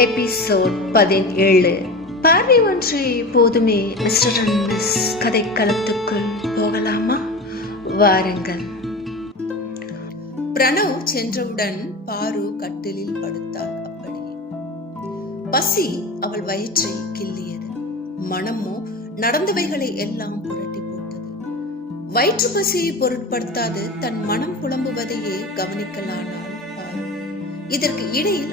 Episode பதினேழு. பார்வை ஒன்றே போதுமே மிஸ்டர் அண்ட் மிஸ் கதைக்களத்துக்குள் போகலாமா? வாருங்கள். பிரணவ் சென்றவுடன் பாரு கட்டிலில் படுத்தாள் அப்படியே பசி அவள் வயிற்றை கிள்ளியது. மனமோ நடந்தவைகளை எல்லாம் புரட்டி போட்டது. வயிற்று பசியை பொருட்படுத்தாது தன் மனம் புலம்புவதையே கவனிக்கலானாள் இதற்கு இடையில்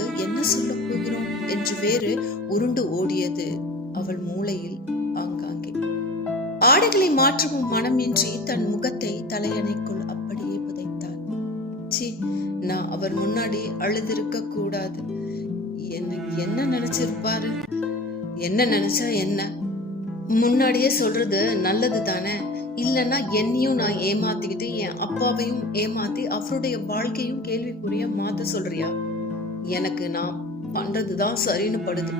அவளுக்கு என்ன சொல்லப் போகிறோம்? என்று வேறு உருண்டு ஓடியது அவள் மூளையில் ஆங்காங்கே. ஆடைகளை மாற்றவும் மனமின்றி தன் முகத்தை தலையணைக்குள் அப்படியே புதைத்தாள் சி நான் அவர் முன்னாடி அழுதிருக்க கூடாது. என்ன என்ன நினைச்சிருப்பாரு? என்ன நினைச்சா என்ன? முன்னாடியே சொல்றது நல்லது தானே? இல்லைன்னா என்னையும் நான் ஏமாத்திக்கிட்டு என் அப்பாவையும் ஏமாத்தி அவருடைய வாழ்க்கையும் கேள்விக்குரிய மாத்த சொல்றியா? எனக்கு நான் பண்றதுதான் சரின்னு படுது.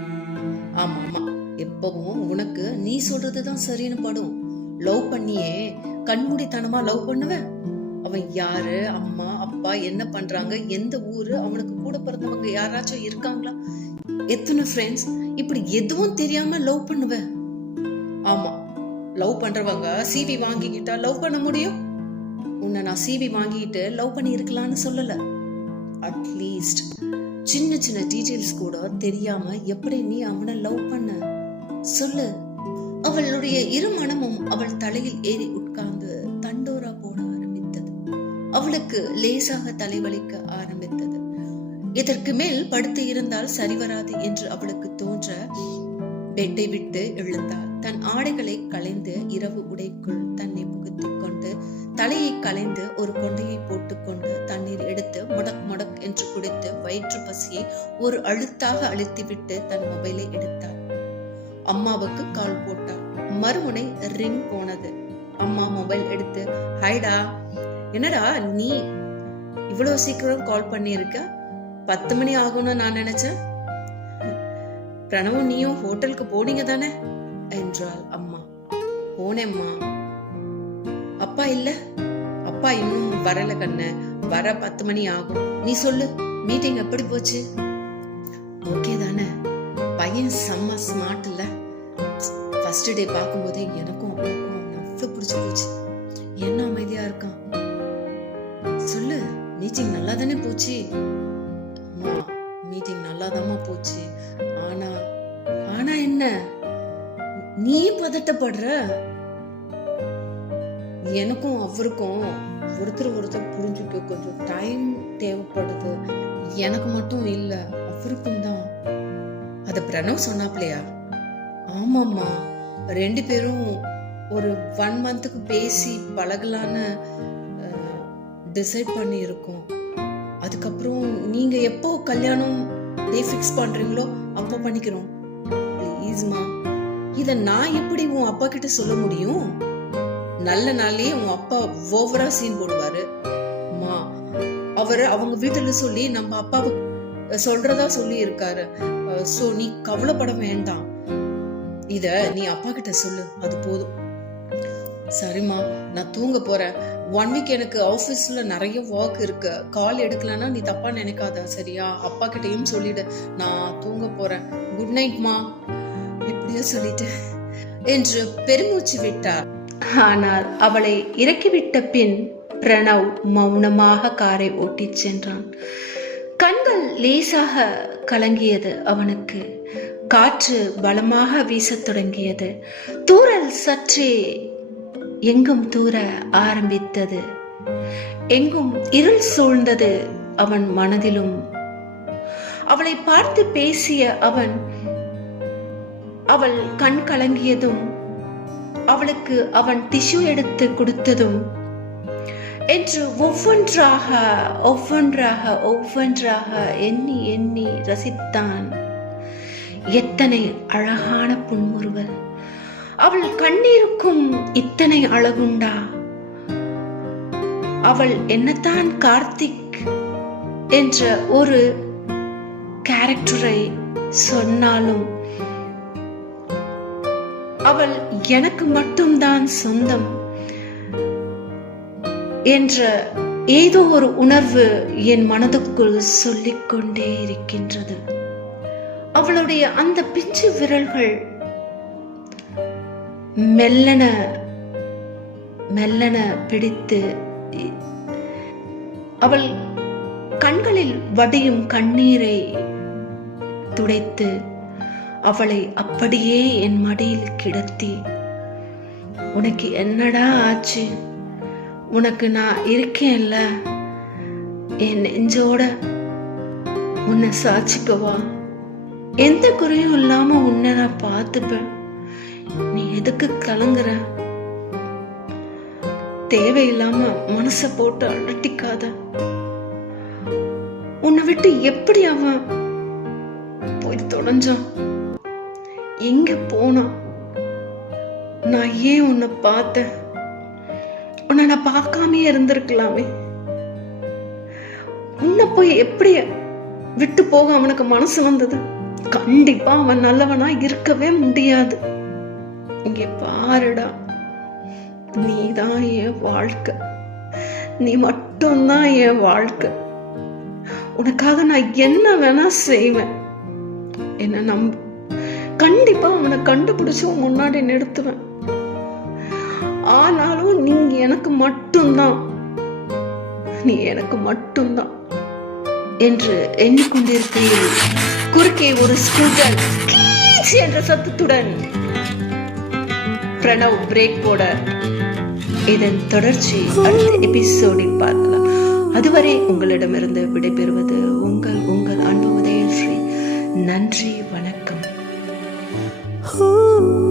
ஆமா ஆமா. எப்பவும் உனக்கு நீ சொல்றதுதான் சரின்னு படும். லவ் பண்ணியே கண்மூடித்தனமா லவ் பண்ணுவேன் அவன் யாரு அம்மா அப்பா என்ன பண்றாங்க எந்த ஊரு அவனுக்கு கூட பிறந்தவங்க யாராச்சும் இருக்காங்களா? எத்தனை ஃப்ரெண்ட்ஸ் இப்படி எதுவும் தெரியாம லவ் பண்ணுவேன் ஆமா. லவ் பண்றவங்க சிவி வாங்கிக்கிட்டா லவ் பண்ண முடியும்? உன்னை நான் சிவி வாங்கிக்கிட்டு லவ் பண்ணி இருக்கலாம்னு சொல்லல. அட்லீஸ்ட் சின்ன சின்ன டீட்டெயில்ஸ் கூட தெரியாம எப்படி நீ அவனை லவ் பண்ண? சொல்லு. அவளுடைய இருமணமும் அவள் தலையில் ஏறி உட்கார்ந்து தண்டோரா போட ஆரம்பித்தது. அவளுக்கு லேசாக தலைவலிக்க ஆரம்பித்தது. இதற்கு மேல் படுத்து இருந்தால் சரி வராது என்று அவளுக்கு தோன்ற பெட்டை விட்டு எழுந்தாள். தன் ஆடைகளை களைந்து இரவு உடைக்குள் தன்னை புகுத்திக் கொண்டு தலையை களைந்து ஒரு கொண்டையை போட்டுக்கொண்டு தண்ணீர் எடுத்து முடக் முடக் என்று குடித்து வயிற்று பசியை ஒரு அழுத்தாக அழுத்திவிட்டு தன் மொபைலை எடுத்தாள். அம்மாவுக்கு கால் போட்டாள். மறுமுனை ரிங் போனது. அம்மா மொபைல் எடுத்து ஹைடா என்னடா நீ இவ்வளவு சீக்கிரம் கால் பண்ணியிருக்க? பத்து மணி ஆகும்னு நான் நினைச்சேன். பிரணவும் நீயும் ஹோட்டலுக்கு போனீங்க தானே? என்றாள் அம்மா. போனேம்மா. அப்பா இல்ல? அப்பா இன்னும் வரல கண்ணு. வர பத்து மணி ஆகும். நீ சொல்லு மீட்டிங் எப்படி போச்சு? ஓகே தானே. பையன் செம்ம ஸ்மார்ட் இல்ல ஃபர்ஸ்ட் டே பார்க்கும்போதே எனக்கும் அவனுக்கும் அவ்வளோ பிடிச்சி போச்சு. என்ன அமைதியா இருக்கான்? சொல்லு மீட்டிங் நல்லா தானே போச்சு மீட்டிங் நல்லா போச்சு. ஆனா ஆனா என்ன? நீ பதட்டப்படுற? எனக்கும் அவருக்கும் ஒருத்தர் ஒருத்தர் புரிஞ்சுக்க கொஞ்சம் டைம் தேவைப்படுது. எனக்கு மட்டும் இல்லை அவருக்கும் தான். அதை பிரணவ் சொன்னாப்லையா? ஆமாம்மா. ரெண்டு பேரும் ஒரு ஒன் மந்த்துக்கு பேசி பழகலான்னு டிசைட் பண்ணி இருக்கோம் அதுக்கப்புறம் நீங்க எப்போ கல்யாணம் டே ஃபிக்ஸ் பண்றீங்களோ அப்போ பண்ணிக்கிறோம். ப்ளீஸ்மா இதை நான் எப்படி உன் அப்பா கிட்ட சொல்ல முடியும்? நல்ல நாள்லயே உன் அப்பா ஓவரா சீன் போடுவாரு. மா அவர் அவங்க வீட்டுல சொல்லி நம்ம அப்பாவுக்கு சொல்றதா சொல்லி இருக்காரு சோ நீ கவலைப்பட வேண்டாம். இத நீ அப்பா கிட்ட சொல்லு. அது போதும். சரிம்மா நான் தூங்க போறேன். ஒன் வீக் எனக்கு ஆஃபீஸ்ல நிறைய ஒர்க் இருக்கு. கால் எடுக்கலன்னா நீ தப்பா நினைக்காத சரியா? அப்பா கிட்டயும் சொல்லிடு. நான் தூங்க போறேன். குட் நைட்மா இப்படியே சொல்லிட்டு என்று பெருமூச்சு விட்டார். ஆனால் அவளை இறக்கிவிட்ட பின் பிரணவ் மௌனமாக காரை ஓட்டிச் சென்றான். கண்கள் லேசாக கலங்கியது அவனுக்கு. காற்று பலமாக வீசத் தொடங்கியது. தூரல் சற்றே எங்கும் தூர ஆரம்பித்தது. எங்கும் இருள் சூழ்ந்தது அவன் மனதிலும். அவளை பார்த்து பேசிய அவன் அவள் கண் கலங்கியதும் அவளுக்கு அவன் டிஷ்யூ எடுத்து கொடுத்ததும் என்று ஒவ்வொன்றாக ஒவ்வொன்றாக ஒவ்வொன்றாக எண்ணி எண்ணி ரசித்தான். எத்தனை அழகான புன்முறுவல். அவள் கண்ணீருக்கும் இத்தனை அழகுண்டா. அவள் என்னத்தான் கார்த்திக் என்ற ஒரு கேரக்டரை சொன்னாலும் அவள் எனக்கு மட்டும்தான் சொந்தம் என்ற ஏதோ ஒரு உணர்வு என் மனதுக்குள் சொல்லிக்கொண்டே இருக்கின்றது. அவளுடைய அந்த பிஞ்சு விரல்கள் மெல்லன மெல்லன பிடித்து அவள் கண்களில் வடியும் கண்ணீரை துடைத்து அவளை அப்படியே என் மடியில் கிடத்தி உனக்கு என்னடா ஆச்சு? உனக்கு நான் இருக்கேன்ல? என் நெஞ்சோட உன்னை சாட்சிக்கவா எந்த குறையும் இல்லாம உன்னை நான் பார்த்துப்பேன். நீ எதுக்கு கலங்குற? தேவையில்லாம மனச போட்டு அழட்டிக்காத உன்னை விட்டு எப்படி அவன் போய் தொலைஞ்சான்? எங்க போனா? நான் ஏன் உன்னை பார்த்தேன்? உன்னை நான் பார்க்காமயே இருந்திருக்கலாமே. உன்னை போய் எப்படி விட்டு போக அவனுக்கு மனசு வந்தது? கண்டிப்பா அவன் நல்லவனா இருக்கவே முடியாது. இங்க பாருடா. நீதான் என் வாழ்க்கை. நீ மட்டும்தான் என் வாழ்க்கை. உனக்காக நான் என்ன வேணா செய்வேன். என்ன நம்ப. கண்டிப்பாக அவனை கண்டுபிடிச்சி உன் முன்னாடி நிறுத்துவேன். ஆனாலும் நீ எனக்கு மட்டும்தான். நீ எனக்கு மட்டும்தான் என்று எண்ணிக்கொண்டிருக்கையில் குறுக்கே ஒரு ஸ்கூட்டர் என்ற சத்தத்துடன் பிரணவ் பிரேக் போட இதன் தொடர்ச்சி அடுத்த எபிசோடில் பார்க்கலாம். அதுவரை உங்களிடமிருந்து விடைபெறுவது உங்கள் உங்கள் அன்பு உதயஸ்ரீ நன்றி வணக்கம். Ooh.